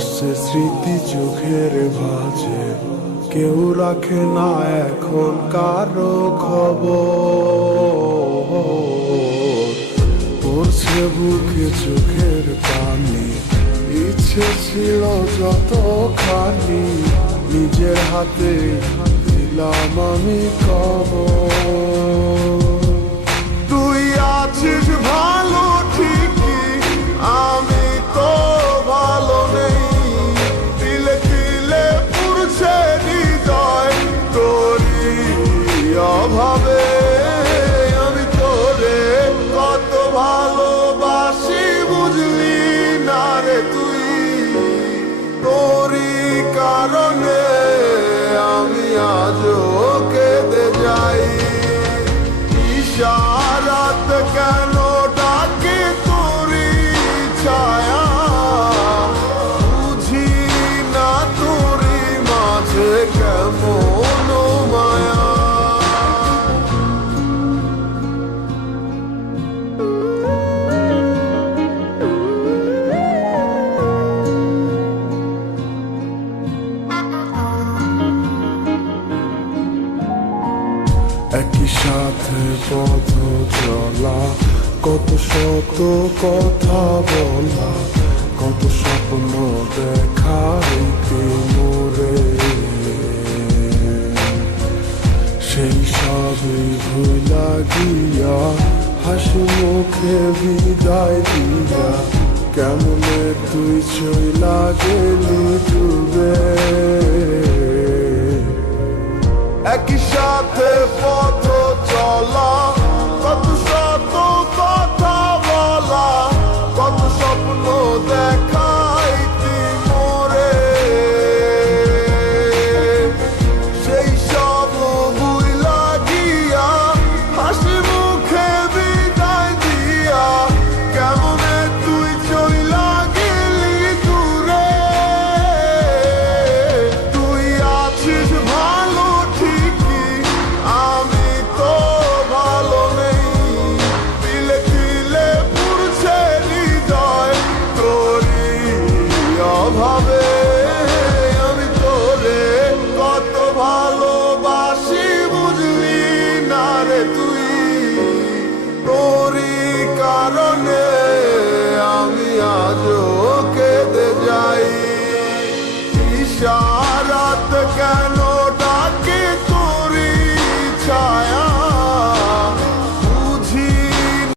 ভাসছে স্মৃতি চোখের ভাঁজে, কেউ রাখে না এখন কারো খবর। পড়ছে বুকে চোখের পানি, ইচ্ছে ছিল যতখানি, নিজের হাতে দিলাম আমি কবর। তুই আছিস ভালো ঠিকই, আমি তো ভালো নেই। তিলে তিলে পুড়ছে হৃদয় তোরই অভাবে। আমি তোরে কত ভালোবাসি বুঝলি না রে তুই, তোরই কারণে আমি আজও কেঁদে যাই। ইশারাত কেন ডাকে তোরই ছায়া, বুঝি না তোরই মাঝে কেমন মায়া। একই সাথে পথ চলা, কত শত কথা বলা, কত স্বপ্ন দেখা মোরে, সেই সবই ভুলা গিয়া হাসি মুখে বিদায় দিয়া, কেমনে তুই চইলা গেলি ডুবে। একই সাথে পথ চলা,